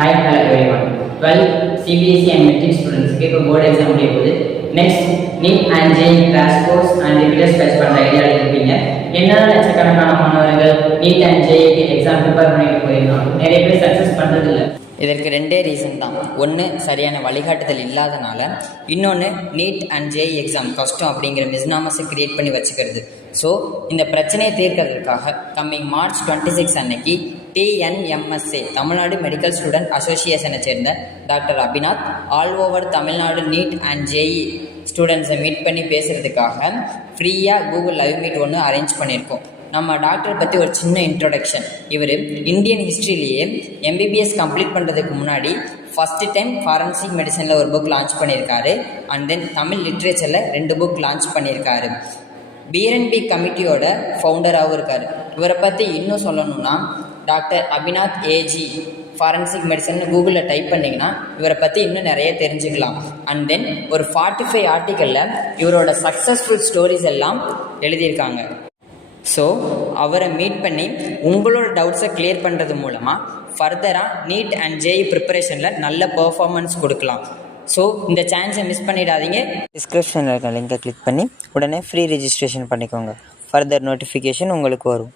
Hi, hello everyone. 12 CBSE and metric students க்கு இப்போ board exam முடிய போகுது. Next NEET and JEE crash course and repeaters batch பண்ற ஐடியால இருப்பீங்க. என்னென்ன லட்சக்கணக்கான மாணவர்கள் NEET and JEE க்கு எக்ஸாம் ப்ரிப்பேர் பண்ணிட்டு போயிருந்தாங்க. நிறைய பேர் சக்ஸஸ் பண்றது இல்லை. இதற்கு ரெண்டே ரீசன் தான். ஒன்று, சரியான வழிகாட்டுதல் இல்லாதனால. இன்னொன்று, நீட் அண்ட் ஜேஇ எக்ஸாம் கஷ்டம் அப்படிங்கிற மிஸ்னாமஸை கிரியேட் பண்ணி வச்சுக்கிறது. ஸோ இந்த பிரச்சனையை தீர்க்கிறதுக்காக கம்மிங் March 26 அன்னைக்கு TNMSA தமிழ்நாடு மெடிக்கல் ஸ்டூடெண்ட் அசோசியேஷனை சேர்ந்த doctor Abhinath all over Tamil Nadu NEET and JEE ஸ்டூடெண்ட்ஸை மீட் பண்ணி பேசுகிறதுக்காக ஃப்ரீயாக கூகுள் லைவ் மீட் ஒன்று அரேஞ்ச் பண்ணியிருக்கோம். நம்ம டாக்டர் பற்றி ஒரு சின்ன இன்ட்ரொடக்ஷன். இவர் இந்தியன் ஹிஸ்ட்ரியிலேயே MBBS கம்ப்ளீட் பண்ணுறதுக்கு முன்னாடி ஃபஸ்ட்டு டைம் ஃபாரன்சிக் மெடிசனில் ஒரு புக் லான்ச் பண்ணியிருக்காரு. அண்ட் தென் தமிழ் லிட்ரேச்சரில் 2 புக் லான்ச் பண்ணியிருக்காரு. BNB கமிட்டியோட ஃபவுண்டராகவும் இருக்கார். இவரை பற்றி இன்னும் சொல்லணும்னா doctor Abhinath AG forensic medicine கூகுளில் டைப் பண்ணிங்கன்னா இவரை பற்றி இன்னும் நிறைய தெரிஞ்சுக்கலாம். அண்ட் தென் ஒரு 45 ஆர்டிக்கலில் இவரோட சக்ஸஸ்ஃபுல் ஸ்டோரிஸ் எல்லாம் எழுதியிருக்காங்க. ஸோ அவரை மீட் பண்ணி உங்களோட டவுட்ஸை கிளியர் பண்ணுறது மூலமாக ஃபர்தராக நீட் அண்ட் ஜேஇ ப்ரிப்பரேஷனில் நல்ல பர்ஃபார்மன்ஸ் கொடுக்கலாம். ஸோ இந்த சான்ஸை மிஸ் பண்ணிடாதீங்க. டிஸ்கிரிப்ஷனில் இருக்க லிங்கை கிளிக் பண்ணி உடனே ஃப்ரீ ரெஜிஸ்ட்ரேஷன் பண்ணிக்கோங்க. ஃபர்தர் நோட்டிஃபிகேஷன் உங்களுக்கு வரும்.